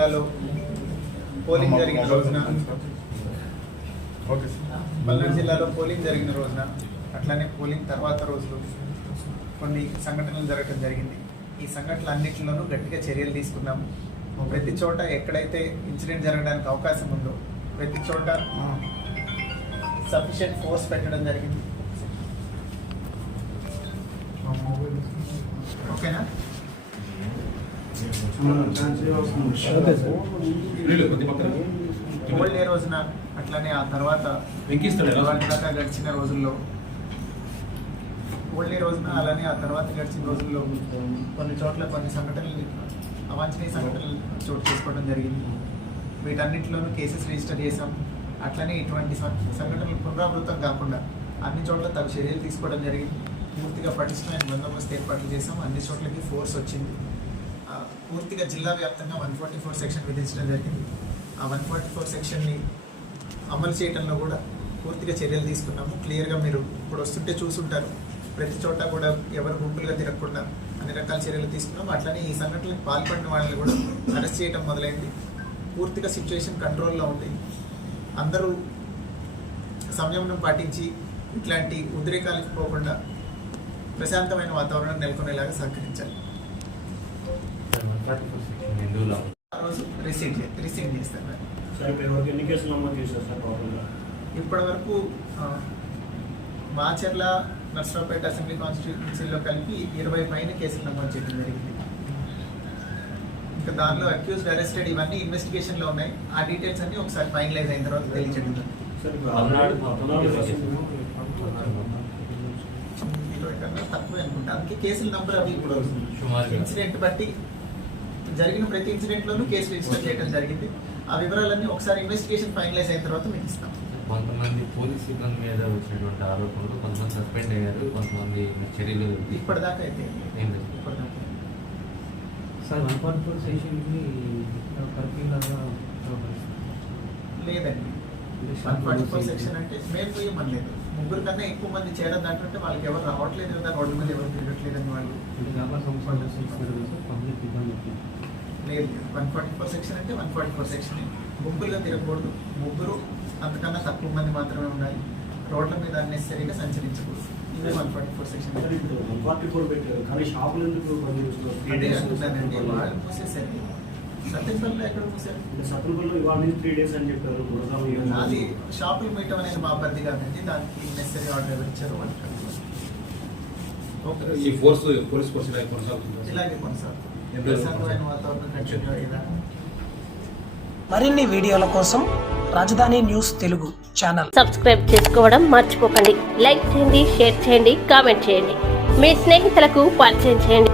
జిల్లాలో పోలింగ్ జరిగిన రోజున పల్నాడు జిల్లాలో పోలింగ్ జరిగిన రోజున అట్లానే పోలింగ్ తర్వాత రోజులు కొన్ని సంఘటనలు జరగడం జరిగింది. ఈ సంఘటనలు అన్నింటిలోనూ గట్టిగా చర్యలు తీసుకున్నాము. ప్రతి చోట ఎక్కడైతే ఇన్సిడెంట్ జరగడానికి అవకాశం ఉందో ప్రతి చోట సఫిషియెంట్ ఫోర్స్ పెట్టడం జరిగింది. ఓకేనా? ఓల్డ్ డే రోజున అట్లానే ఆ తర్వాత దాకా గడిచిన రోజుల్లో ఓల్డ్ డే రోజున అలానే ఆ తర్వాత గడిచిన రోజుల్లో కొన్ని చోట్ల కొన్ని సంఘటనలు అవాంఛనీయ సంఘటనలు చోటు చేసుకోవడం జరిగింది. వీటన్నిటిలోనూ కేసెస్ రిజిస్టర్ చేశాం. అట్లనే ఇటువంటి సంఘటనలు పునరావృతం కాకుండా అన్ని చోట్ల తగు చర్యలు తీసుకోవడం జరిగింది. పూర్తిగా పటిష్టమైన బందోబస్తు ఏర్పాట్లు చేశాం. అన్ని చోట్లకి ఫోర్స్ వచ్చింది. పూర్తిగా జిల్లా వ్యాప్తంగా వన్ ఫార్టీ ఫోర్ సెక్షన్ విధించడం జరిగింది. ఆ వన్ ఫార్టీ ఫోర్ సెక్షన్ని అమలు చేయడంలో కూడా పూర్తిగా చర్యలు తీసుకున్నాము. క్లియర్గా మీరు ఇప్పుడు వస్తుంటే చూసుంటారు. ప్రతి చోట కూడా ఎవరు గుంపులుగా తిరగకుండా అన్ని రకాల చర్యలు తీసుకున్నాం అట్లనే ఈ సంఘటనలకు పాల్పడిన వాళ్ళని కూడా అరెస్ట్ చేయడం మొదలైంది. పూర్తిగా సిచ్యువేషన్ కంట్రోల్లో ఉంది. అందరూ సంయమనం పాటించి ఇట్లాంటి ఉద్రేకాలకు పోకుండా ప్రశాంతమైన వాతావరణం నెలకొనేలాగా సహకరించాలి. రోజు రిసీవ్ చే రిసీవ్ చేస్తాను. మరి. సార్ ఇప్పటి వరకు ఎన్ని కేసులు నమోదు చేశారు సార్ టోటల్గా ఇప్పటి వరకు ఆ, మాచర్ల నర్సరావుపేట అసెంబ్లీ కాన్స్టిట్యూన్సీలో కలిపి ఇరవై పైన కేసులు నమోదు చేయడం జరిగింది. ఇంకా దానిలో అక్యూజ్డ్ అరెస్టెడ్ ఇవన్నీ ఇన్వెస్టిగేషన్లో ఉన్నాయి. ఆ డీటెయిల్స్ అన్ని ఒకసారి ఫైనలైజ్ అయిన తర్వాత తెలియజేయడం. ఇరవై కన్నా తక్కువే అనుకుంటా. అందుకే కేసుల నంబర్ అవి ఇప్పుడు. ఇన్సిడెంట్ బట్టి జరిగిన ప్రతి ఇన్సిడెంట్లోనూ కేసు రిజిస్టర్ చేయడం జరిగింది. ఆ వివరాలన్నీ ఒకసారి ఇన్వెస్టిగేషన్ ఫైనలైజ్ అయిన తర్వాత మీకు ఇస్తాం. కొంతమంది పోలీస్ సిబ్బంది మీద వచ్చినటువంటి ఆరోపణలు కొంతమంది సస్పెండ్ అయ్యారు కొంతమంది చర్యలు ఇప్పటిదాకా అయితే ఏం లేదు. ఇప్పటిదాకా సార్ వన్ పాయింట్ ఫోర్ సెషన్కి కర్ఫ్యూ లాగా లేదండి వన్ ఫార్టీ ఫోర్ సెక్షన్ అంటే మేము పోయమనలేదు ముగ్గురు కన్నా ఎక్కువ మంది చేరదంటే వాళ్ళకి ఎవరు రావట్లేదు కదా రోడ్డు మీద ఎవరు తిరగట్లేదని వాళ్ళు. లేదు వన్ ఫార్టీ ఫోర్ సెక్షన్ అంటే వన్ ఫార్టీ ఫోర్ సెక్షన్ ముగ్గురుగా తిరగకూడదు. ముగ్గురు అంతకన్నా తక్కువ మంది మాత్రమే ఉండాలి. రోడ్ల మీద అన్నెసరీగా సంచరించకూడదు. ఇదే one forty four section. One forty four పెట్టారు. కానీ షాపులు ఎందుకు వాళ్ళు మూసేసరి ఎక్కడ ఇవాళ నుంచి త్రీ డేస్ అని చెప్పారు అది షాపులు మీయటం అనేది మా పరిధి కాదండి దానికి నెసరీ ఆర్డర్ ఇచ్చారో ఈ ఫోర్స్ పోలీస్ ఫోర్స్ ఇలా కొనసాగుతుంది. ఇలాగే కొనసాగుతుంది. వాతావరణం కంటిన్యూ అయ్యేదా మరిన్ని వీడియోల కోసం రాజధాని న్యూస్ తెలుగు ఛానల్. సబ్స్క్రైబ్ చేసుకోవడం మర్చిపోకండి. లైక్ చేయండి షేర్ చేయండి కామెంట్ చేయండి. మీ స్నేహితులకు పరిచయం చేయండి.